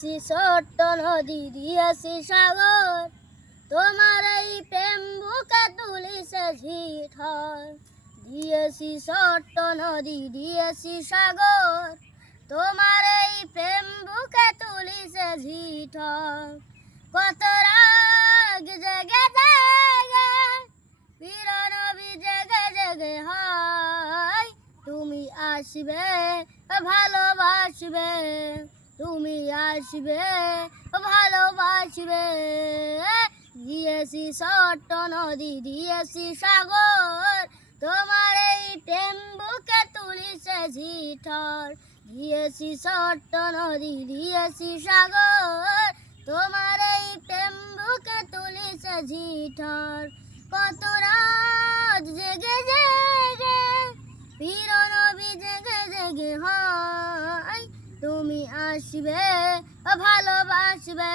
ছোট্ট নদী দিয়েছি সাগর, তোমার এই প্রেম বুকে তুলিছে ঝিঠর। দিয়েছি ছোট্ট নদী দিয়েছি সাগর, তোমার এই প্রেম বুকে তুলিছে ঝিঠর। কত রাগ জেগে জেগে প্রিয় নবী জেগে জেগে হয়, তুমি আসবে ভালোবাসবে, তুমি আসবে ভালোবাসবে। দিয়েছি ছোট্ট নদী দিয়েছি সাগর, তোমার এই প্রেম বুকে তুলিছে ঝিঠর। দিয়েছি ছোট্ট নদী দিয়েছি সাগর, তোমার এই প্রেম বুকে তুলিছে ঝিঠর। কত রাত জেগে জেগে প্রিয় নবী জেগে জেগে হয়, তুমি আসবে ভালোবাসবে,